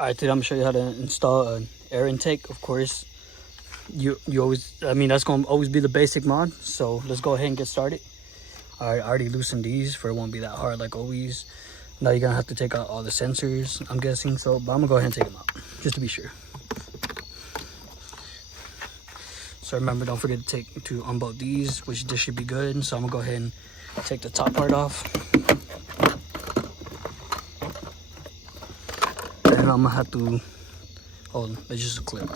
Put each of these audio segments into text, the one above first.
Alright, today I'm gonna show you how to install an air intake. Of course, you always, I mean, that's gonna always be the basic mod. So let's go ahead and get started. Alright, I already loosened these for it won't be that hard like always. Now you're gonna have to take out all the sensors, I'm guessing. So, but I'm gonna go ahead and take them out just to be sure. So remember, don't forget to unbolt these, which this should be good. So I'm gonna go ahead and take the top part off. And I'm gonna have to, oh, it's just a clip.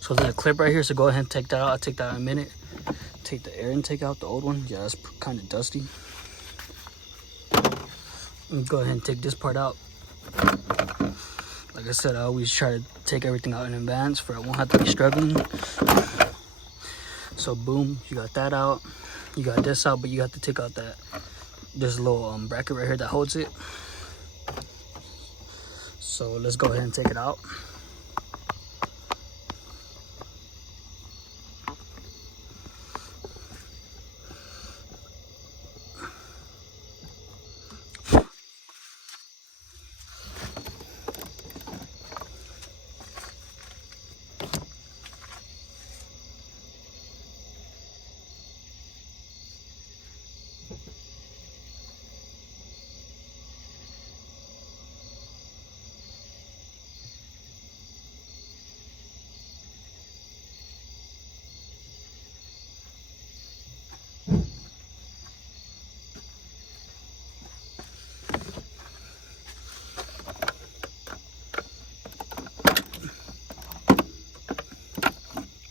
So there's a clip right here, so go ahead and take that out. I'll take that in a minute. Take the air intake out, the old one. Yeah, that's kind of dusty. And go ahead and take this part out. Like I said, I always try to take everything out in advance for I won't have to be struggling. So boom, you got that out. You got this out, but you have to take out that, there's a little bracket right here that holds it. So let's go ahead and take it out.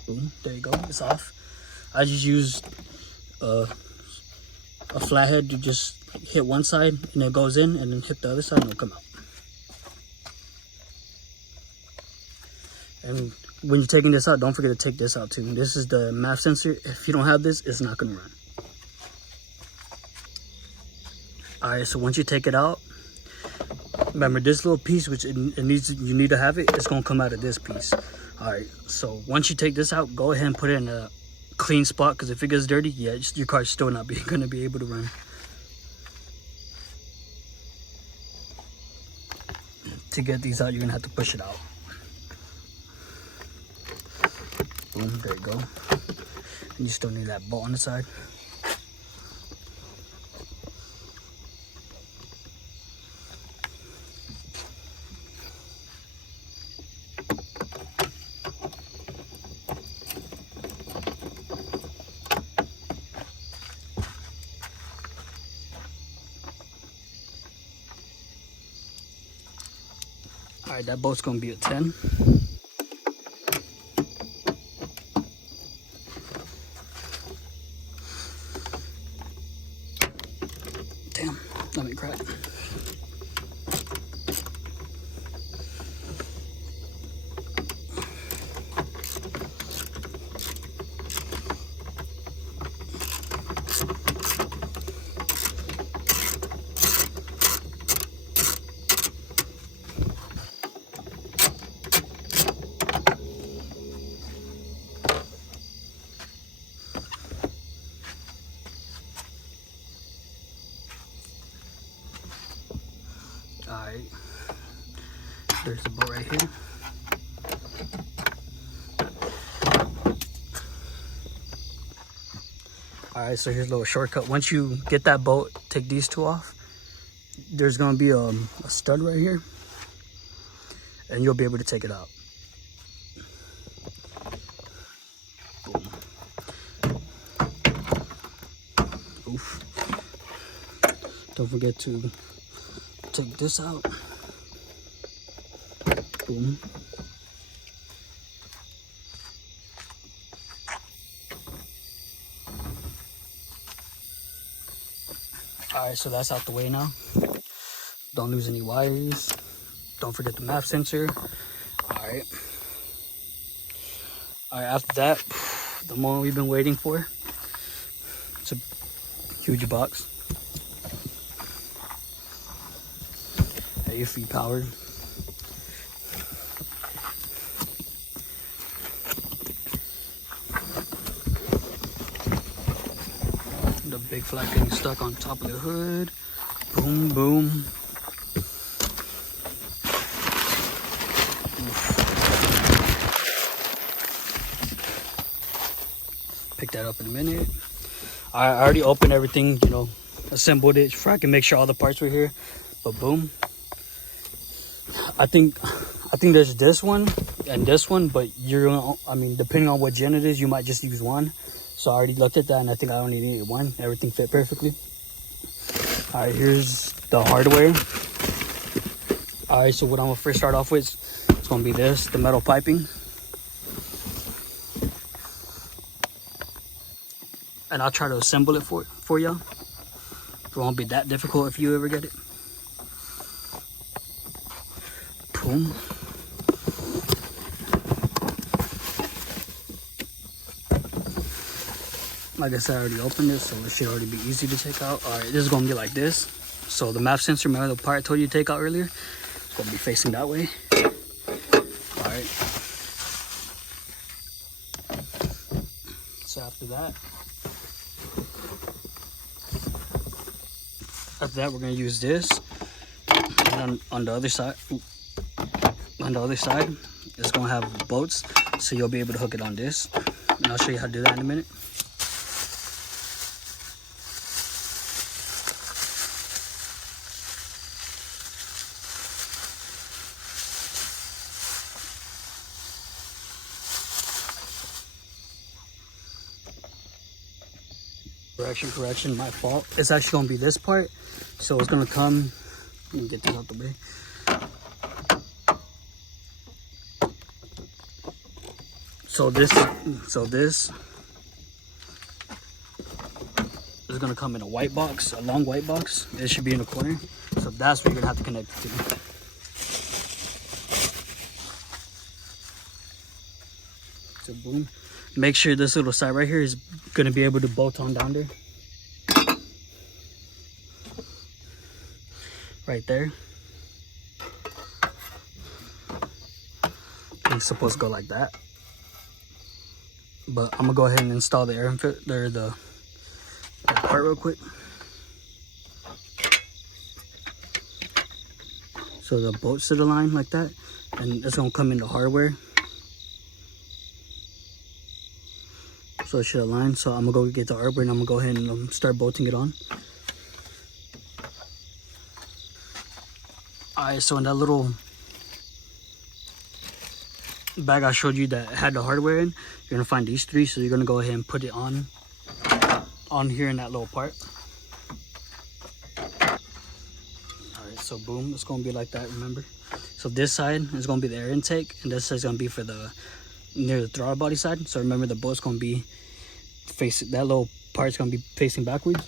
Boom, there you go, it's off. I just used a flathead to just hit one side and it goes in, and then hit the other side and it'll come out. And when you're taking this out, don't forget to take this out too. This is the MAF sensor. If you don't have this, it's not gonna run. Alright, so once you take it out, remember this little piece, which you need to have it, it's gonna come out of this piece. Alright, so once you take this out, go ahead and put it in a clean spot, because if it gets dirty, yeah, your car's still not gonna be able to run. To get these out, you're gonna have to push it out. Boom, there you go. And you still need that bolt on the side. Alright, that bolt's gonna be a 10. Damn, let me crack. Alright, there's the bolt right here. Alright, so here's a little shortcut. Once you get that bolt, take these two off. There's gonna be a stud right here, and you'll be able to take it out. Boom. Oof. Don't forget to take this out. Boom. Alright, so that's out the way now. Don't lose any wires. Don't forget the MAF sensor. Alright. Alright, after that, the moment we've been waiting for. It's a huge box. AFE powered. The big flag getting stuck on top of the hood. Boom, boom. that up in a minute. I already opened everything, you know, assembled it so I can make sure all the parts were here. But boom. I think there's this one and this one, but you're gonna, I mean, depending on what gen it is, you might just use one. So I already looked at that and I think I only needed one. Everything fit perfectly. All right, here's the hardware. All right, so what I'm gonna first start off with, it's gonna be this, the metal piping. And I'll try to assemble it for y'all. It won't be that difficult if you ever get it. Boom. Like I said, I already opened it, so it should already be easy to take out. All right, this is gonna be like this. So the map sensor, remember the part I told you to take out earlier? It's gonna be facing that way. All right. So after that, we're gonna use this. And on the other side, it's gonna have bolts, so you'll be able to hook it on this. And I'll show you how to do that in a minute. Correction, my fault. It's actually gonna be this part. So it's gonna come, let me get this out the way. So this is gonna come in a white box, a long white box. It should be in the corner. So that's what you're gonna have to connect it to. So boom. Make sure this little side right here is gonna be able to bolt on down there. Right there. It's supposed to go like that. But I'm gonna go ahead and install the air filter, the part real quick. So the bolts to the line like that, and it's gonna come into hardware. So it should align. So I'm gonna go get the arbor and I'm gonna go ahead and start bolting it on. Alright, so in that little bag I showed you that had the hardware in, you're gonna find these three. So you're gonna go ahead and put it on here in that little part. Alright, so boom, it's gonna be like that, remember? So this side is gonna be the air intake, and this side is gonna be for the near the throttle body side. So remember, the bolt's gonna be facing, that little part's gonna be facing backwards.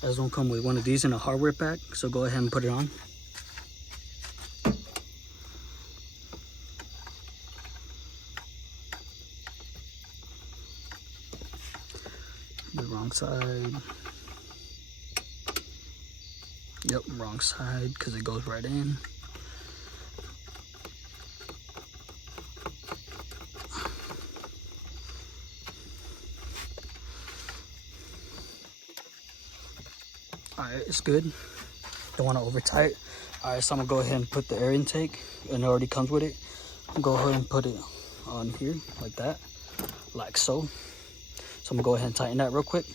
That's gonna come with one of these in a hardware pack, so go ahead and put it on. The wrong side. Yep, wrong side, because it goes right in. Alright, it's good. Don't want to over tight. Alright, so I'm gonna go ahead and put the air intake, and it already comes with it. I'll go ahead and put it on here like that, like so. So I'm gonna go ahead and tighten that real quick.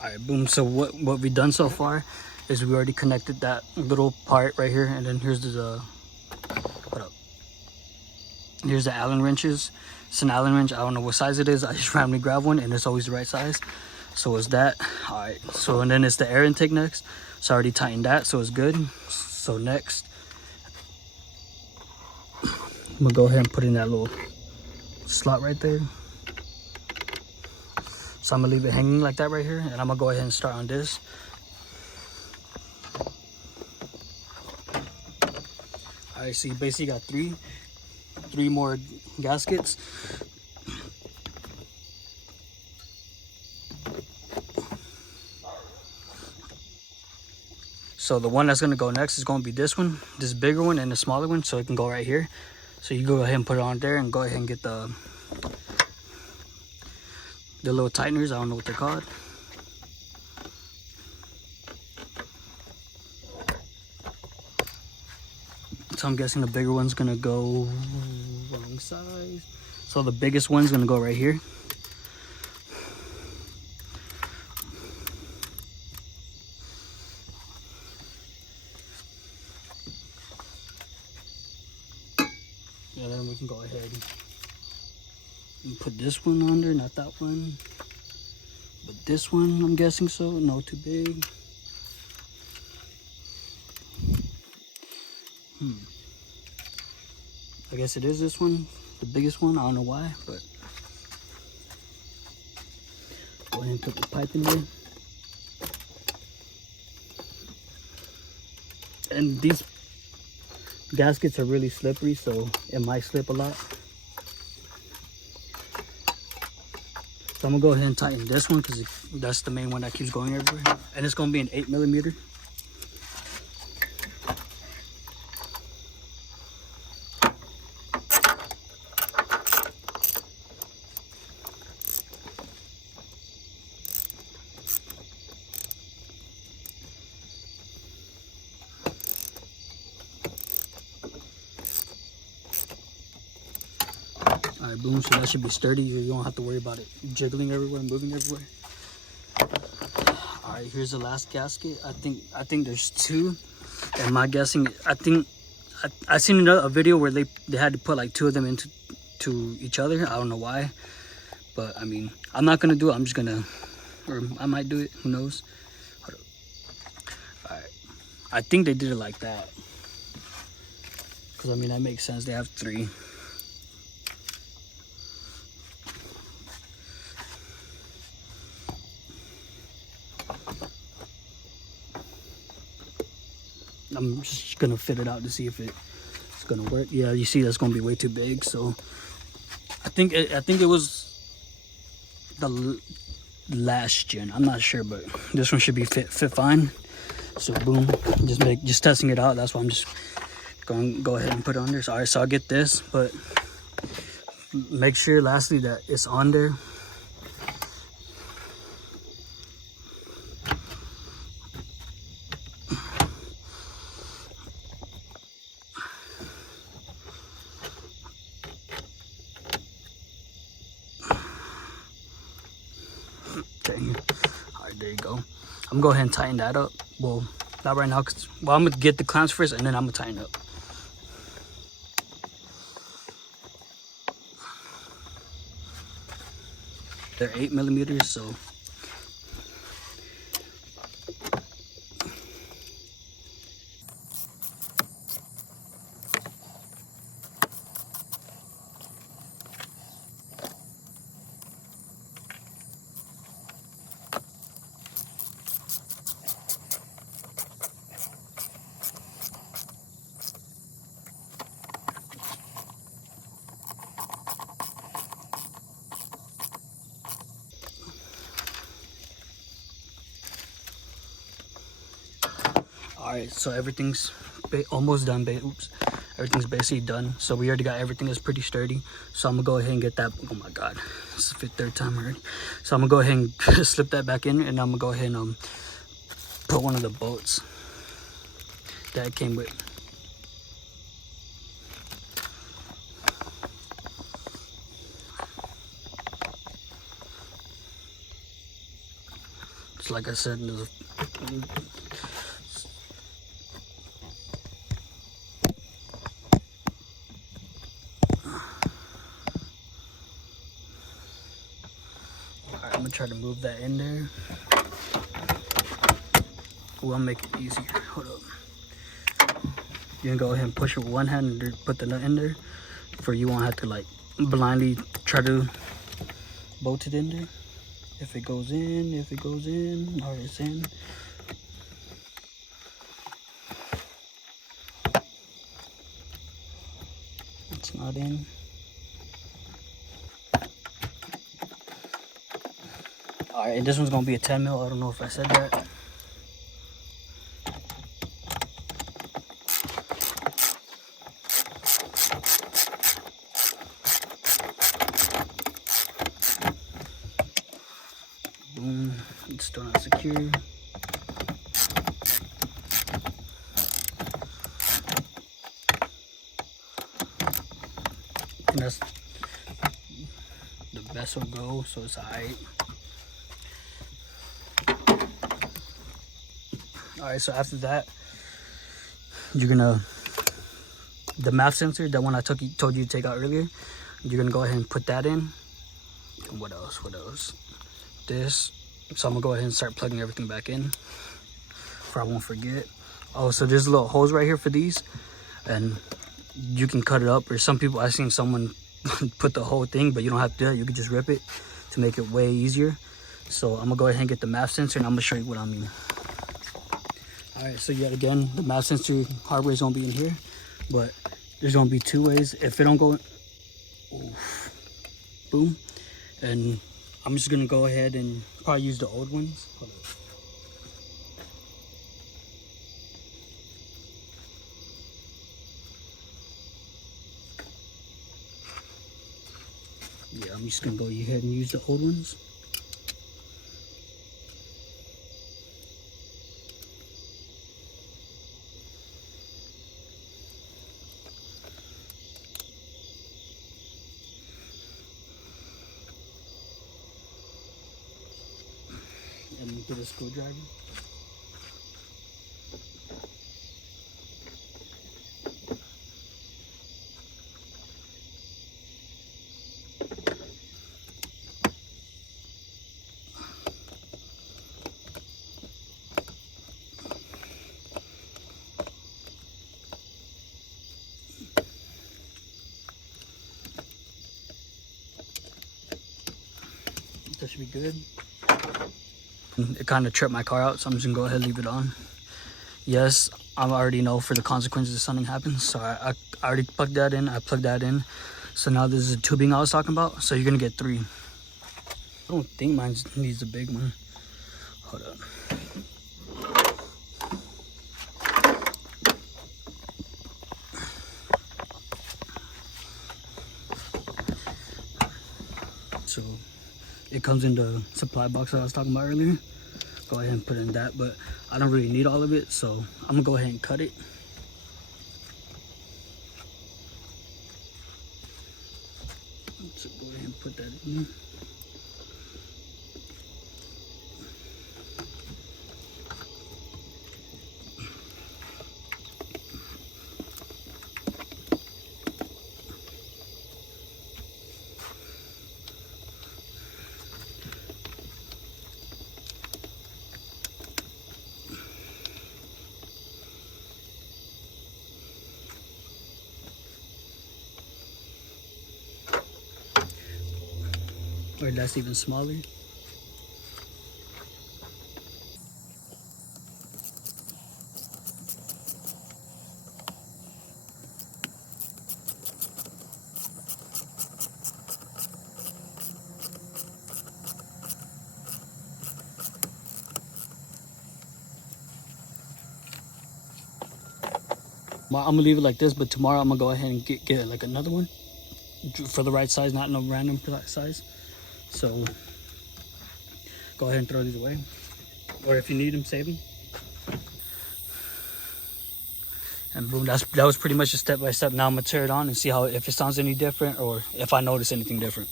Alright, boom. So what we've done so far is we already connected that little part right here, and then here's the here's the Allen wrenches. It's an Allen wrench. I don't know what size it is. I just randomly grab one, and it's always the right size. So it's that. All right. So and then it's the air intake next. So I already tightened that, so it's good. So next, I'm gonna go ahead and put in that little slot right there. So I'm gonna leave it hanging like that right here, and I'm gonna go ahead and start on this. All right. So you basically got three more gaskets. So the one that's gonna go next is gonna be this one, this bigger one, and the smaller one, so it can go right here. So you go ahead and put it on there, and go ahead and get the little tighteners. I don't know what they're called. So I'm guessing the bigger one's gonna go wrong size. So the biggest one's gonna go right here. And then we can go ahead and put this one under, not that one. But this one, I'm guessing so. No, too big. I guess it is this one, the biggest one. I don't know why, but go ahead and put the pipe in there. And these gaskets are really slippery, so it might slip a lot. So I'm gonna go ahead and tighten this one because that's the main one that keeps going everywhere. And it's gonna be an 8mm. All right, boom, so that should be sturdy. You don't have to worry about it jiggling everywhere, moving everywhere. All right, here's the last gasket. I think there's two. And my guessing, I seen a video where they had to put like two of them into each other. I don't know why, but I mean, I'm not gonna do it. I'm just gonna, or I might do it, who knows. Hold up. All right, I think they did it like that. Cause I mean, that makes sense. They have three. I'm just gonna fit it out to see if it's gonna work. Yeah, you see that's gonna be way too big. So I think it was the last gen. I'm not sure, but this one should be fit fine. So boom, just testing it out. That's why I'm just gonna go ahead and put it on there. So, all right, so I'll get this, but make sure lastly that it's on there. Okay, all right, there you go. I'm gonna go ahead and tighten that up. Well, not right now, cause well, I'm gonna get the clamps first, and then I'm gonna tighten up. They're 8mm, so all right, so everything's almost done. Oops, everything's basically done. So we already got everything that's pretty sturdy. So I'm gonna go ahead and get that. Oh my god, it's the third time already. So I'm gonna go ahead and slip that back in, and I'm gonna go ahead and put one of the bolts that it came with. So like I said, there's I'm gonna try to move that in there. We'll make it easier. Hold up. You can go ahead and push it with one hand and put the nut in there, for you won't have to like blindly try to bolt it in there. If it goes in, or it's in. It's not in. All right, and this one's gonna be a 10mm. I don't know if I said that. Boom, it's still not secure. that's the best will go, so it's alright. Alright, so after that, you're gonna, the MAF sensor, that one I told you to take out earlier, you're gonna go ahead and put that in. And what else? This. So I'm gonna go ahead and start plugging everything back in, for I won't forget. Oh, so there's little holes right here for these, and you can cut it up, or some people, I've seen someone put the whole thing, but you don't have to do that. You can just rip it to make it way easier. So I'm gonna go ahead and get the MAF sensor, and I'm gonna show you what I mean. All right, so yet again, the MAF sensor hardware is gonna be in here, but there's gonna be two ways. If it don't go, oof, boom, and I'm just gonna go ahead and probably use the old ones. Hold on. Yeah, I'm just gonna go ahead and use the old ones. And get a screwdriver. That should be good. It kind of tripped my car out, so I'm just gonna go ahead and leave it on. Yes, I already know for the consequences if something happens, so I already plugged that in. I plugged that in. So now this is the tubing I was talking about. So you're gonna get 3. I don't think mine needs a big one. Hold up. So it comes in the supply box that I was talking about earlier. Go ahead and put in that, but I don't really need all of it, so I'm gonna go ahead and cut it. So go ahead and put that in. Or that's even smaller. I'm gonna leave it like this, but tomorrow I'm gonna go ahead and get like another one for the right size, not no random size. So go ahead and throw these away, or if you need them, save them. And boom, that was pretty much a step by step. Now I'm gonna tear it on and see how, if it sounds any different, or if I notice anything different.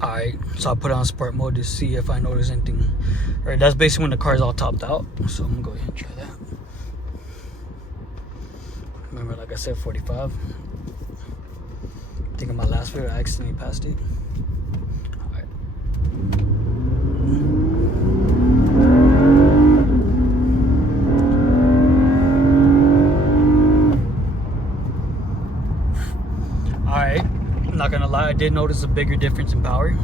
Alright, so I put it on sport mode to see if I notice anything. Alright, that's basically when the car is all topped out. So I'm gonna go ahead and try that. Remember, like I said, 45. I think in my last video I accidentally passed it. Alright. Alright, I'm not gonna lie, I did notice a bigger difference in power.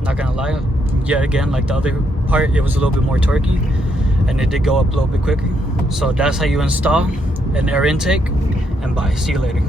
Not gonna lie, yet again, like the other part, it was a little bit more torquey, and it did go up a little bit quicker. So that's how you install an air intake, and bye. See you later.